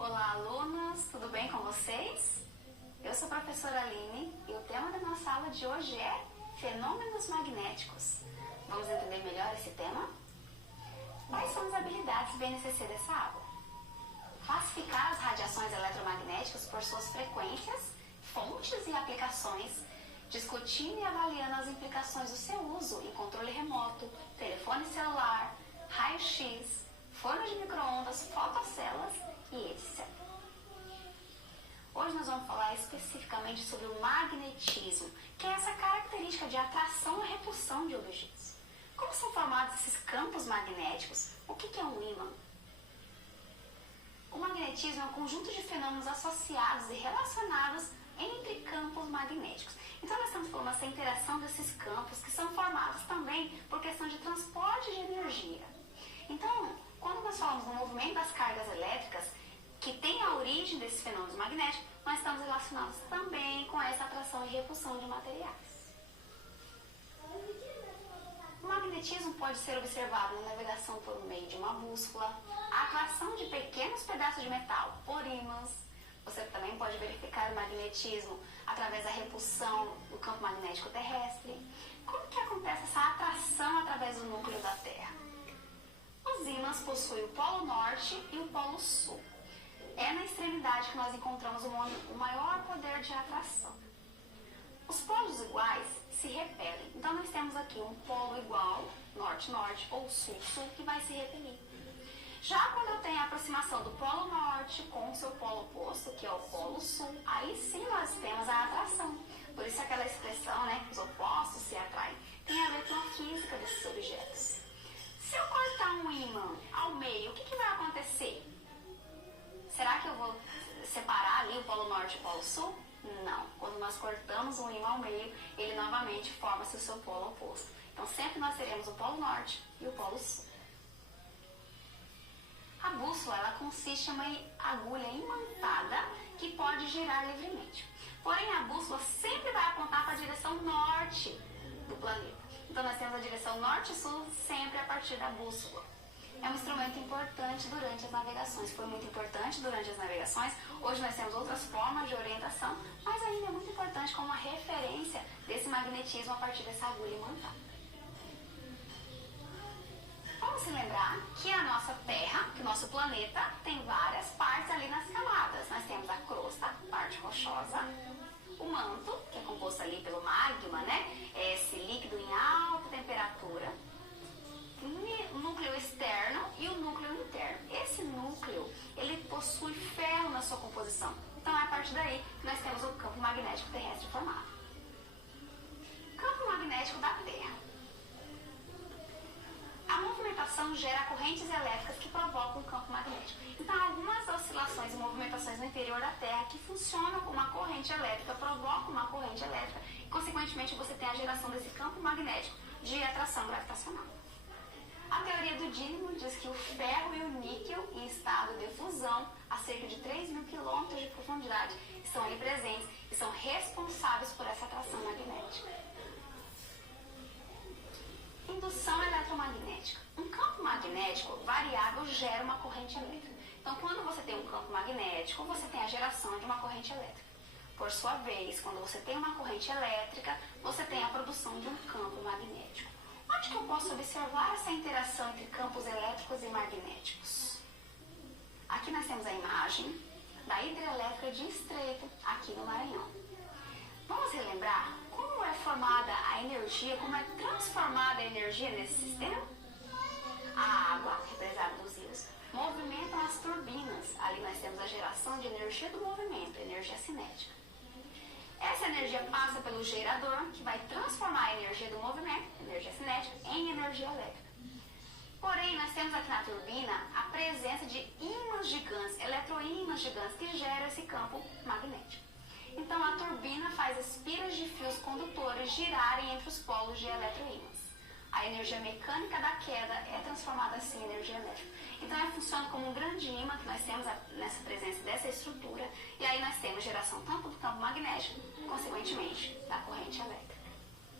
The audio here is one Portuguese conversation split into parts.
Olá, alunos! Tudo bem com vocês? Eu sou a professora Aline e o tema da nossa aula de hoje é fenômenos magnéticos. Vamos entender melhor esse tema? Quais são as habilidades BNCC dessa aula? Classificar as radiações eletromagnéticas por suas frequências, fontes e aplicações, discutindo e avaliando as implicações do seu uso em controle remoto, telefone celular, raio-x, forno de micro-ondas, fotocélulas e etc. Hoje nós vamos falar especificamente sobre o magnetismo, que é essa característica de atração e repulsão de objetos. Como são formados esses campos magnéticos? O que é um ímã? O magnetismo é um conjunto de fenômenos associados e relacionados entre campos magnéticos. Então nós estamos falando dessa interação desses campos que são formados também por questão de transporte de energia. Então, quando nós falamos do movimento das cargas elétricas, que tem a origem desses fenômenos magnéticos, nós estamos relacionados também com essa atração e repulsão de materiais. O magnetismo pode ser observado na navegação por meio de uma bússola, a atração de pequenos pedaços de metal por ímãs. Você também pode verificar o magnetismo através da repulsão do campo magnético terrestre. Como que acontece essa atração através do núcleo da Terra? Os ímãs possuem o polo norte e o polo sul. É na extremidade que nós encontramos o maior poder de atração. Os polos iguais se repelem. Então nós temos aqui um polo igual, norte-norte, ou sul-sul, que vai se repelir. Já quando eu tenho a aproximação do polo norte com o seu polo oposto, que é o polo sul, aí sim nós temos a atração. Por isso aquela expressão, né, que os opostos se atraem, tem a ver com a física desses objetos. Se eu cortar um ímã ao meio, o que vai acontecer? Será que eu vou separar ali o polo norte e o polo sul? Não. Quando nós cortamos um ímã ao meio, ele novamente forma-se o seu polo oposto. Então sempre nós teremos o polo norte e o polo sul. A bússola, ela consiste em uma agulha imantada que pode girar livremente. Porém, a bússola sempre vai apontar para a direção norte do planeta. Então nós temos a direção norte e sul sempre a partir da bússola. É um instrumento importante durante as navegações. Foi muito importante durante as navegações. Hoje nós temos outras formas de orientação, mas ainda é muito importante como uma referência desse magnetismo a partir dessa agulha imantada. Vamos se lembrar que a nossa Terra, que o nosso planeta, tem várias partes ali nas camadas. Nós temos a crosta, parte rochosa, o manto, que é composto ali pelo magma, né? Esse líquido em alta temperatura, o núcleo externo e o núcleo interno. Esse núcleo, ele possui ferro na sua composição. Então é a partir daí que nós temos o campo magnético terrestre formado. Campo magnético da Terra. A movimentação gera correntes elétricas que provocam um campo magnético. Então, algumas oscilações e movimentações no interior da Terra que funcionam como uma corrente elétrica, provocam uma corrente elétrica e, consequentemente, você tem a geração desse campo magnético de atração gravitacional. A teoria do dínamo diz que o ferro e o níquel, em estado de fusão, a cerca de 3.000 km de profundidade, estão ali presentes e são responsáveis por essa atração magnética. Indução eletromagnética. Um campo magnético variável gera uma corrente elétrica. Então, quando você tem um campo magnético, você tem a geração de uma corrente elétrica. Por sua vez, quando você tem uma corrente elétrica, você tem a produção de um campo magnético. Onde que eu posso observar essa interação entre campos elétricos e magnéticos? Aqui nós temos a imagem da hidrelétrica de Estreito, aqui no Maranhão. Vamos relembrar como é formada a energia, como é transformada a energia nesse sistema? A água, represada dos rios, movimentam as turbinas. Ali nós temos a geração de energia do movimento, energia cinética. Essa energia passa pelo gerador, que vai transformar a energia do movimento, energia cinética, em energia elétrica. Porém, nós temos aqui na turbina a presença de ímãs gigantes, eletroímãs gigantes, que geram esse campo magnético. Então, a turbina faz espiras de fios condutores girarem entre os polos de eletroímãs. A energia mecânica da queda é transformada assim em energia elétrica. Então, ela funciona como um grande ímã que nós temos nessa presença dessa estrutura. E aí nós temos geração tanto do campo magnético, consequentemente, da corrente elétrica.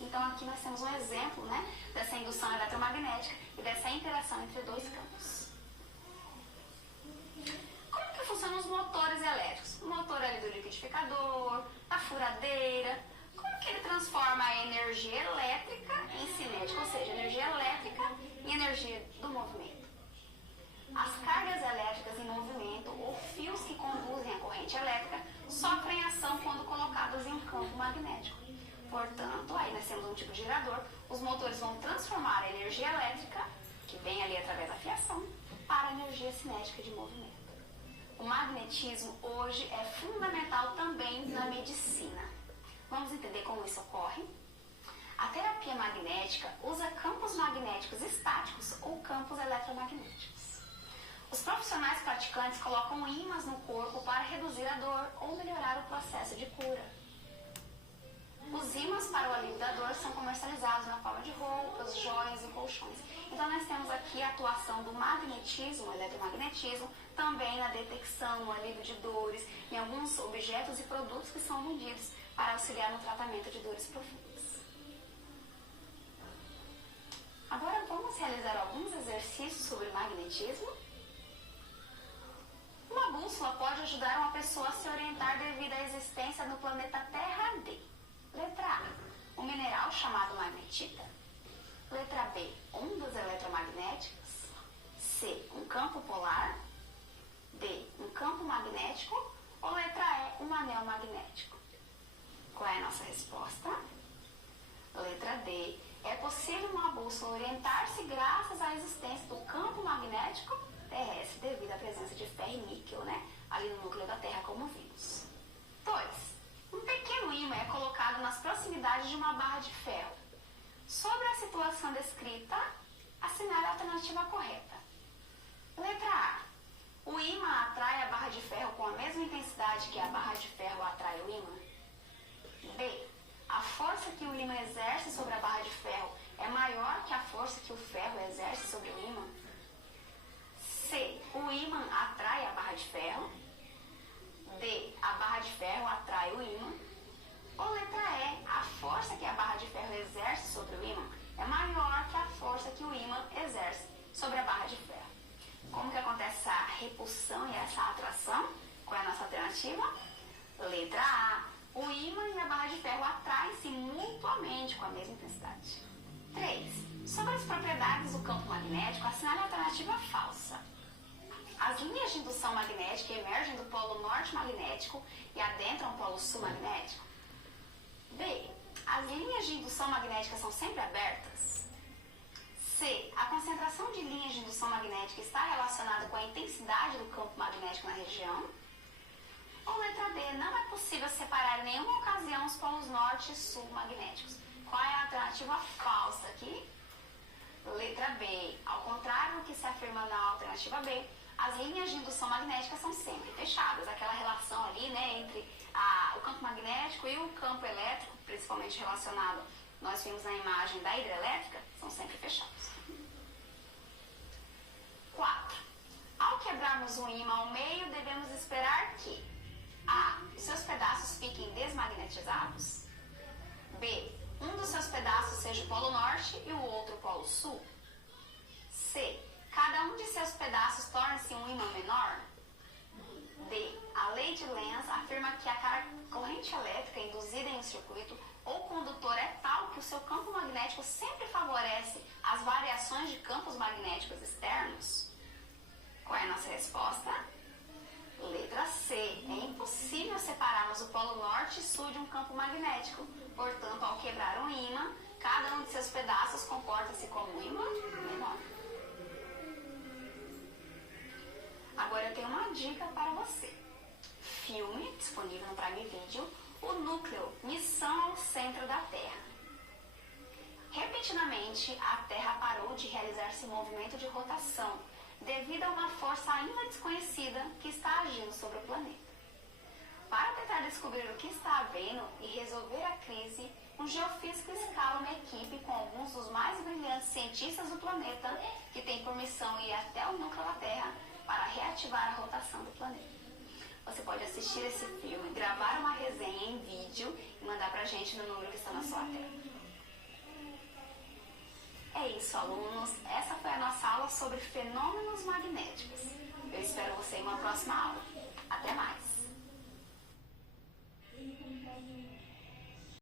Então, aqui nós temos um exemplo, né, dessa indução eletromagnética e dessa interação entre dois campos. Como que funcionam os liquidificador, da furadeira. Como que ele transforma a energia elétrica em cinética, ou seja, energia elétrica em energia do movimento? As cargas elétricas em movimento ou fios que conduzem a corrente elétrica sofrem ação quando colocados em um campo magnético. Portanto, aí nós temos um tipo de gerador, os motores vão transformar a energia elétrica, que vem ali através da fiação, para a energia cinética de movimento. O magnetismo hoje é fundamental também na medicina. Vamos entender como isso ocorre? A terapia magnética usa campos magnéticos estáticos ou campos eletromagnéticos. Os profissionais praticantes colocam ímãs no corpo para reduzir a dor ou melhorar o processo de cura. Os ímãs para o alívio da dor são comercializados na forma de roupas, joias e colchões. Então nós temos aqui a atuação do magnetismo, o eletromagnetismo, também na detecção, no alívio de dores, em alguns objetos e produtos que são vendidos para auxiliar no tratamento de dores profundas. Agora vamos realizar alguns exercícios sobre magnetismo. Uma bússola pode ajudar uma pessoa a se orientar devido à existência no planeta Terra de: letra A, um mineral chamado magnetita. Letra B, ondas eletromagnéticas. C, um campo polar. D, um campo magnético. Ou letra E, um anel magnético. Qual é a nossa resposta? Letra D. É possível uma bússola orientar-se graças à existência do campo magnético terrestre devido à presença de ferro e níquel, né? Ali no núcleo da Terra, como vimos. 2. Um pequeno ímã é colocado nas proximidades de uma barra de ferro. Sobre a situação descrita, assinale a alternativa correta. Letra A. O ímã atrai a barra de ferro com a mesma intensidade que a barra de ferro atrai o ímã. B. A força que o ímã exerce sobre a barra de ferro é maior que a força que o ferro exerce sobre o ímã. C. O ímã atrai a barra de ferro. D. A barra de ferro atrai o ímã. Ou letra E. A força que a barra de ferro exerce sobre o ímã é maior que a força que o ímã exerce sobre a barra de ferro. Como que acontece essa repulsão e essa atração? Qual é a nossa alternativa? Letra A. O ímã e a barra de ferro atraem-se mutuamente com a mesma intensidade. 3. Sobre as propriedades do campo magnético, assinale a alternativa falsa. As linhas de indução magnética emergem do polo norte magnético e adentram o polo sul magnético. B. As linhas de indução magnética são sempre abertas. C. A concentração de linhas de indução magnética está relacionada com a intensidade do campo magnético na região. Ou letra D. Não é possível separar em nenhuma ocasião os polos norte e sul magnéticos. Qual é a alternativa falsa aqui? Letra B. Ao contrário do que se afirma na alternativa B, as linhas de indução magnética são sempre fechadas. Aquela relação ali, né, entre o campo magnético e o campo elétrico, principalmente relacionado, nós vimos na imagem da hidrelétrica, são sempre fechados. 4. Ao quebrarmos um ímã ao meio, devemos esperar que A. Os seus pedaços fiquem desmagnetizados. B. Um dos seus pedaços seja o polo norte e o outro o polo sul. C. Cada um de seus pedaços torne-se um ímã menor. D. A lei de Lenz afirma que a corrente elétrica induzida em um circuito ou condutor é tal que o seu campo magnético sempre favorece as variações de campos magnéticos externos. Qual é a nossa resposta? Letra C. É impossível separarmos o polo norte e sul de um campo magnético. Portanto, ao quebrar um ímã, cada um de seus pedaços comporta-se como um ímã menor. Agora eu tenho uma dica para você. Filme, disponível no Prime Video, o núcleo, missão ao centro da Terra. Repentinamente, a Terra parou de realizar esse movimento de rotação devido a uma força ainda desconhecida que está agindo sobre o planeta. Para tentar descobrir o que está havendo e resolver a crise, um geofísico escala uma equipe com alguns dos mais brilhantes cientistas do planeta que tem por missão ir até o núcleo da Terra para reativar a rotação do planeta. Você pode assistir esse filme, gravar uma resenha em vídeo e mandar pra gente no número que está na sua tela. É isso, alunos. Essa foi a nossa aula sobre fenômenos magnéticos. Eu espero você em uma próxima aula. Até mais!